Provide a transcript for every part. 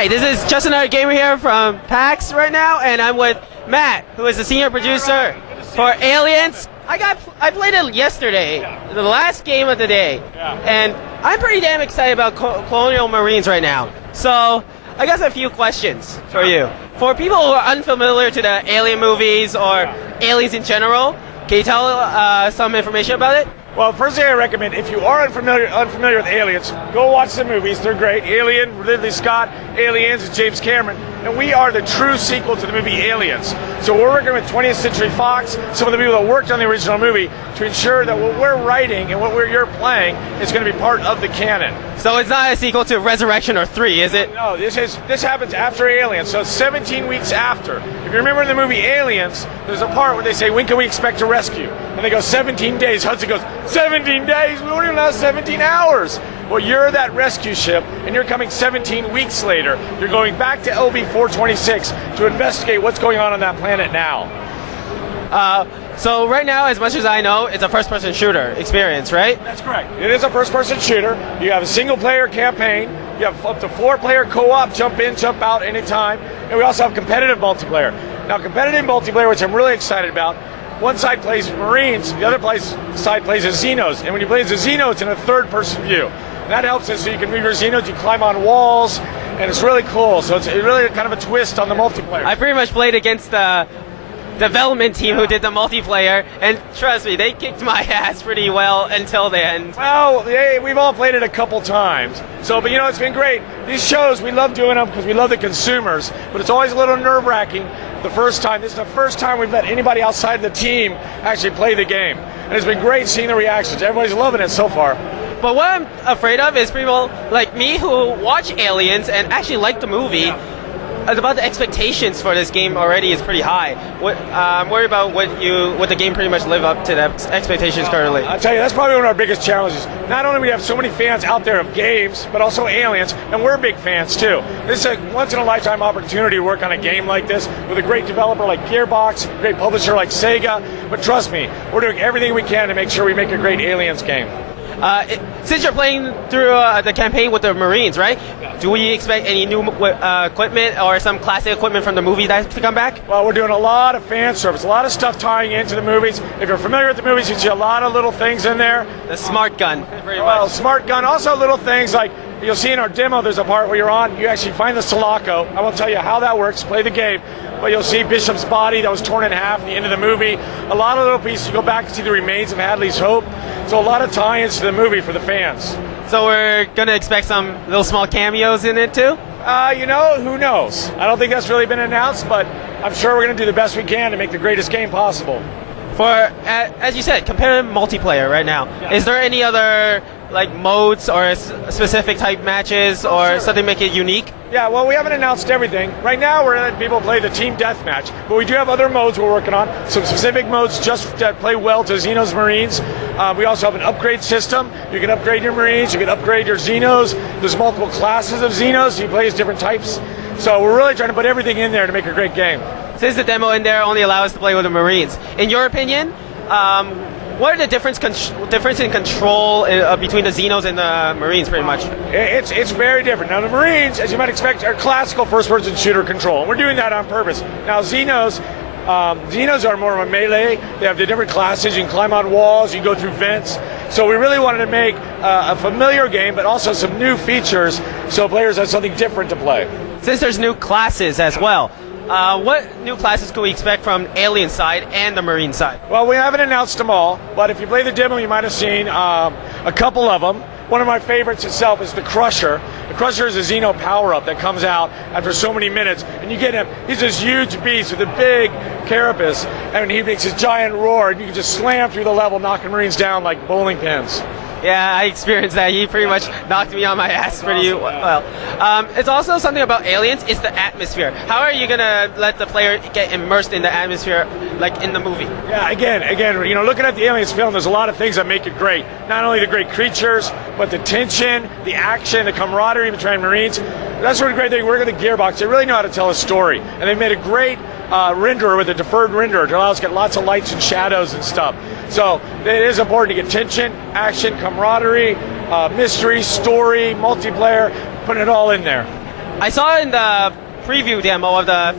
Hi, this is just another gamer here from PAX right now, and I'm with Matt, who is the senior producer for Aliens. I played it yesterday, the last game of the day, and I'm pretty damn excited about Colonial Marines right now. So I got a few questions for you. For people who are unfamiliar to the Alien movies or aliens in general, can you tell some information about it? Well, first thing I recommend, if you are unfamiliar with Aliens, go watch the movies. They're great. Alien, Ridley Scott, Aliens, James Cameron. And we are the true sequel to the movie Aliens. So we're working with 20th Century Fox, some of the people that worked on the original movie, to ensure that what we're writing and what you're playing is going to be part of the canon. So it's not a sequel to Resurrection or 3, is it? No, this happens after Aliens, so 17 weeks after. If you remember in the movie Aliens, there's a part where they say, when can we expect a rescue? And they go, 17 days. Hudson goes, 17 days? We don't even have 17 hours. Well, you're that rescue ship, and you're coming 17 weeks later. You're going back to LV-426 to investigate what's going on that planet now. So right now, as much as I know, it's a first-person shooter experience, right? That's correct. It is a first-person shooter. You have a single-player campaign. You have up to 4-player co-op, jump in, jump out anytime. And we also have competitive multiplayer. Now, competitive multiplayer, which I'm really excited about, one side plays Marines, the other side plays as Xenos. And when you play as a Xeno, it's in a third-person view. And that helps us so you can move your Xenos, you climb on walls, and it's really cool. So it's really kind of a twist on the multiplayer. I pretty much played against the development team who did the multiplayer, and trust me, they kicked my ass pretty well until the end. Well, we've all played it a couple times. So, but it's been great. These shows, we love doing them because we love the consumers, but it's always a little nerve-wracking the first time. This is the first time we've let anybody outside the team actually play the game. And it's been great seeing the reactions. Everybody's loving it so far. But what I'm afraid of is people like me who watch Aliens and actually like the movie, about the expectations for this game already is pretty high. I'm worried about what the game pretty much live up to the expectations currently. I'll tell you, that's probably one of our biggest challenges. Not only do we have so many fans out there of games, but also Aliens, and we're big fans too. This is a once-in-a-lifetime opportunity to work on a game like this with a great developer like Gearbox, a great publisher like Sega. But trust me, we're doing everything we can to make sure we make a great Aliens game. Since you're playing through the campaign with the Marines, right? Do we expect any new equipment or some classic equipment from the movie to come back? Well, we're doing a lot of fan service, a lot of stuff tying into the movies. If you're familiar with the movies, you see a lot of little things in there. The smart gun. Smart gun. Also little things like you'll see in our demo, there's a part where you're on, you actually find the Sulaco. I won't tell you how that works, play the game. But you'll see Bishop's body that was torn in half at the end of the movie. A lot of little pieces. You go back and see the remains of Hadley's Hope. So a lot of tie-ins to the movie for the fans. So we're going to expect some little small cameos in it too? Who knows? I don't think that's really been announced, but I'm sure we're going to do the best we can to make the greatest game possible. For, as you said, competitive multiplayer right now, is there any other modes or specific type matches or something make it unique? Yeah, well, we haven't announced everything. Right now, we're letting people play the team deathmatch, but we do have other modes we're working on. Some specific modes just that play well to Xenos Marines. We also have an upgrade system. You can upgrade your Marines, you can upgrade your Xenos. There's multiple classes of Xenos, so you play as different types. So we're really trying to put everything in there to make a great game. Since the demo in there only allows us to play with the Marines, in your opinion, what are the difference in control between the Xenos and the Marines, pretty much? It's very different. Now, the Marines, as you might expect, are classical first-person shooter control. We're doing that on purpose. Now, Xenos are more of a melee. They have the different classes. You can climb on walls. You can go through vents. So we really wanted to make a familiar game, but also some new features so players have something different to play. Since there's new classes as well, what new classes could we expect from Alien side and the Marine side? Well, we haven't announced them all, but if you play the demo, you might have seen a couple of them. One of my favorites itself is the Crusher. The Crusher is a Xeno power-up that comes out after so many minutes, and you get him. He's this huge beast with a big carapace, and he makes his giant roar, and you can just slam through the level, knocking Marines down like bowling pins. Yeah, I experienced that. He pretty much knocked me on my ass pretty well. It's also something about Aliens. It's the atmosphere. How are you gonna let the player get immersed in the atmosphere, like in the movie? Yeah, again, looking at the Aliens film, there's a lot of things that make it great. Not only the great creatures, but the tension, the action, the camaraderie between Marines. That's sort of great thing. We're going to Gearbox. They really know how to tell a story, and they made a great renderer with a deferred renderer to allow us to get lots of lights and shadows and stuff. So it is important to get tension, action, camaraderie, mystery, story, multiplayer, putting it all in there. I saw in the preview demo of the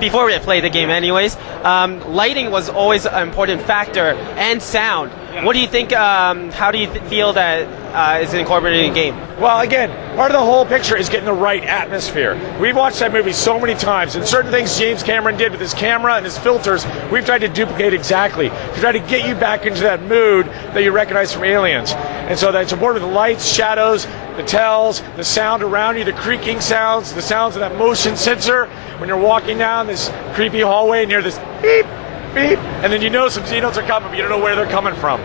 before we had played the game anyways, lighting was always an important factor, and sound. Yeah. What do you think, how do you feel that is incorporated in the game? Well, again, part of the whole picture is getting the right atmosphere. We've watched that movie so many times, and certain things James Cameron did with his camera and his filters, we've tried to duplicate exactly, to try to get you back into that mood that you recognize from Aliens. And so that's important with the lights, shadows, the tells, the sound around you, the creaking sounds, the sounds of that motion sensor when you're walking down this creepy hallway and you hear this beep, beep, and then you know some Xenos are coming, but you don't know where they're coming from.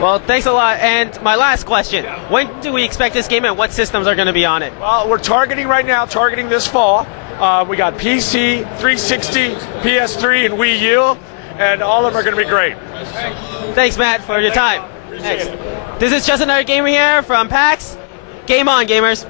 Well, thanks a lot. And my last question, when do we expect this game and what systems are going to be on it? Well, we're targeting this fall. We got PC, 360, PS3, and Wii U, and all of them are going to be great. Thanks, Matt, for your time. Appreciate it. This is just another gamer here from PAX. Game on, gamers.